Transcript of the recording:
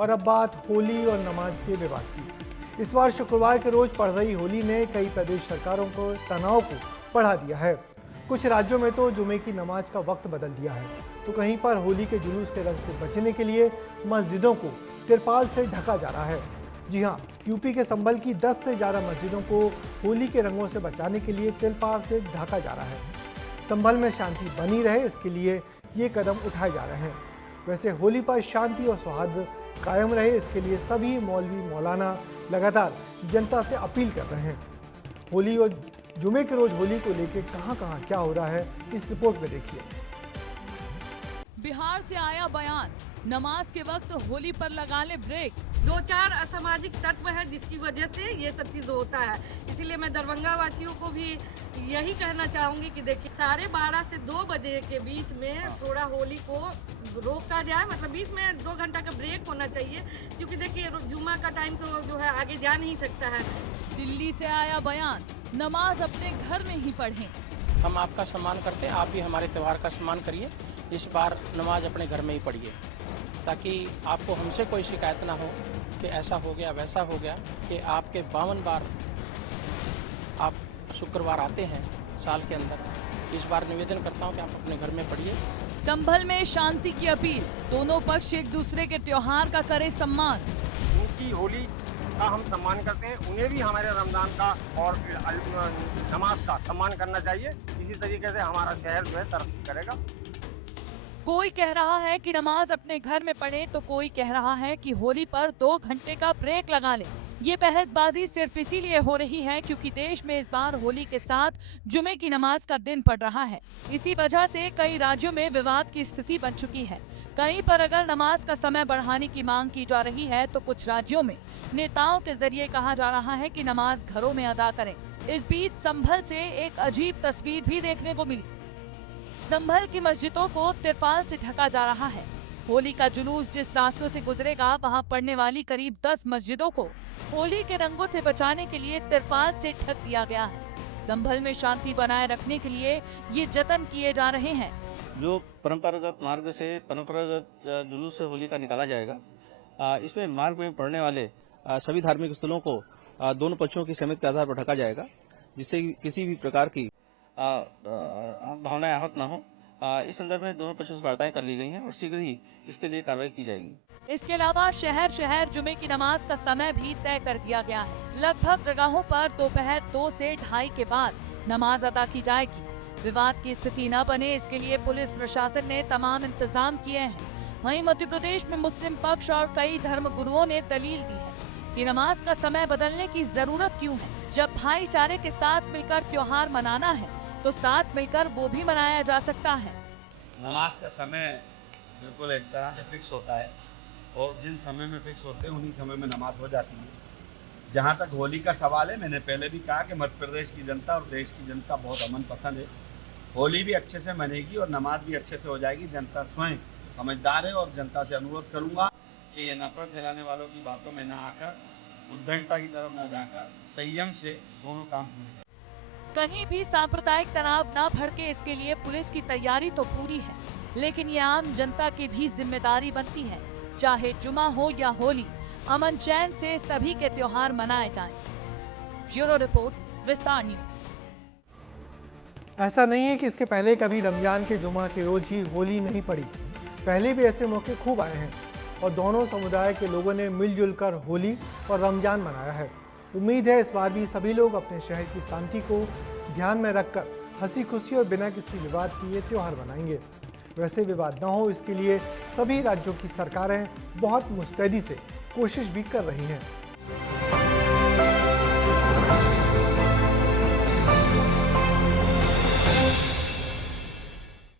और अब बात होली और नमाज के विवाद की। इस बार शुक्रवार के रोज पड़ रही होली ने कई प्रदेश सरकारों को तनाव को बढ़ा दिया है। कुछ राज्यों में तो जुमे की नमाज का वक्त बदल दिया है, तो कहीं पर होली के जुलूस के रंग से बचने के लिए मस्जिदों को तिरपाल से ढका जा रहा है। जी हाँ, यूपी के संभल की 10 से ज्यादा मस्जिदों को होली के रंगों से बचाने के लिए तिरपाल से ढका जा रहा है। संभल में शांति बनी रहे, इसके लिए ये कदम उठाए जा रहे हैं। वैसे होली पर शांति और सौहार्द कायम रहे, इसके लिए सभी मौलवी मौलाना लगातार जनता से अपील कर रहे हैं। होली और जुमे के रोज होली को लेकर कहां-कहां क्या हो रहा है, इस रिपोर्ट में देखिए। बिहार से आया बयान, नमाज के वक्त होली पर लगा ले ब्रेक। 2-4 असामाजिक तत्व है जिसकी वजह से ये सब चीज होता है। इसीलिए मैं दरभंगा वासियों को भी यही कहना चाहूंगी कि देखिए 12:30 से 2 बजे के बीच में थोड़ा होली को रोका जाए, मतलब बीच में 2 घंटा का ब्रेक होना चाहिए, क्योंकि देखिए जुम्मा का टाइम तो जो है आगे जा नहीं सकता है। दिल्ली से आया बयान, नमाज अपने घर में ही पढ़ें। हम आपका सम्मान करते हैं, आप भी हमारे त्यौहार का सम्मान करिए। इस बार नमाज अपने घर में ही पढ़िए, ताकि आपको हमसे कोई शिकायत ना हो कि ऐसा हो गया वैसा हो गया। कि आपके 52 बार आप शुक्रवार आते हैं साल के अंदर। इस बार निवेदन करता हूं कि आप अपने घर में पढ़िए। संभल में शांति की अपील, दोनों पक्ष एक दूसरे के त्योहार का करे सम्मान। उनकी होली का हम सम्मान करते हैं, उन्हें भी हमारे रमजान का और नमाज का सम्मान करना चाहिए। इसी तरीके से हमारा शहर जो है तरक्की करेगा। कोई कह रहा है कि नमाज अपने घर में पढ़े, तो कोई कह रहा है कि होली पर 2 घंटे का ब्रेक लगा ले। ये बहसबाजी सिर्फ इसीलिए हो रही है क्योंकि देश में इस बार होली के साथ जुमे की नमाज का दिन पड़ रहा है। इसी वजह से कई राज्यों में विवाद की स्थिति बन चुकी है। कहीं पर अगर नमाज का समय बढ़ाने की मांग की जा रही है, तो कुछ राज्यों में नेताओं के जरिए कहा जा रहा है कि नमाज घरों में अदा करें। इस बीच संभल से एक अजीब तस्वीर भी देखने को मिली। संभल की मस्जिदों को तिरपाल से ढका जा रहा है। होली का जुलूस जिस रास्तों से गुजरेगा, वहां पड़ने वाली करीब 10 मस्जिदों को होली के रंगों से बचाने के लिए तिरपाल से ढक दिया गया है। संभल में शांति बनाए रखने के लिए ये जतन किए जा रहे हैं। जो परंपरागत मार्ग से परंपरागत जुलूस से होली का निकाला जाएगा, इसमें मार्ग में पड़ने वाले सभी धार्मिक स्थलों को दोनों पक्षों की सहमति के आधार पर ढका जाएगा, जिससे किसी भी प्रकार की भावनाएं आहत न हो। इस संदर्भ में दोनों पक्षों से वार्ताएं कर ली गई हैं और शीघ्र ही इसके लिए कार्रवाई की जाएगी। इसके अलावा शहर शहर जुमे की नमाज का समय भी तय कर दिया गया है। लगभग जगहों पर दोपहर 2 से 2:30 के बाद नमाज अदा की जाएगी। विवाद की स्थिति न बने, इसके लिए पुलिस प्रशासन ने तमाम इंतजाम किए हैं। वहीं मध्य प्रदेश में मुस्लिम पक्ष और कई धर्म गुरुओं ने दलील दी है कि नमाज का समय बदलने की जरूरत क्यों है। जब भाईचारे के साथ मिलकर त्योहार मनाना है, तो साथ मिलकर वो भी मनाया जा सकता है। नमाज का समय बिल्कुल एक तरह से फिक्स होता है और जिन समय में फिक्स होते हैं उन्हीं समय में नमाज हो जाती है। जहाँ तक होली का सवाल है, मैंने पहले भी कहा कि मध्य प्रदेश की जनता और देश की जनता बहुत अमन पसंद है। होली भी अच्छे से मनेगी और नमाज भी अच्छे से हो जाएगी। जनता स्वयं समझदार है और जनता से अनुरोध करूँगा कि ये नफरत फैलाने वालों की बातों में न आकर, उद्दंडता की तरफ न जाकर संयम से दोनों काम पूरे करें। कहीं भी सांप्रदायिक तनाव न भड़के, इसके लिए पुलिस की तैयारी तो पूरी है, लेकिन ये आम जनता की भी जिम्मेदारी बनती है। चाहे जुमा हो या होली, अमन चैन से सभी के त्योहार मनाए जाएं। ब्यूरो रिपोर्ट, विस्तार न्यूज। ऐसा नहीं है कि इसके पहले कभी रमजान के जुमा के रोज ही होली नहीं पड़ी। पहले भी ऐसे मौके खूब आए हैं और दोनों समुदाय के लोगों ने मिलजुल कर होली और रमजान मनाया है। उम्मीद है इस बार भी सभी लोग अपने शहर की शांति को ध्यान में रखकर हंसी खुशी और बिना किसी विवाद के ये त्यौहार मनाएंगे। वैसे विवाद न हो, इसके लिए सभी राज्यों की सरकारें बहुत मुस्तैदी से कोशिश भी कर रही हैं।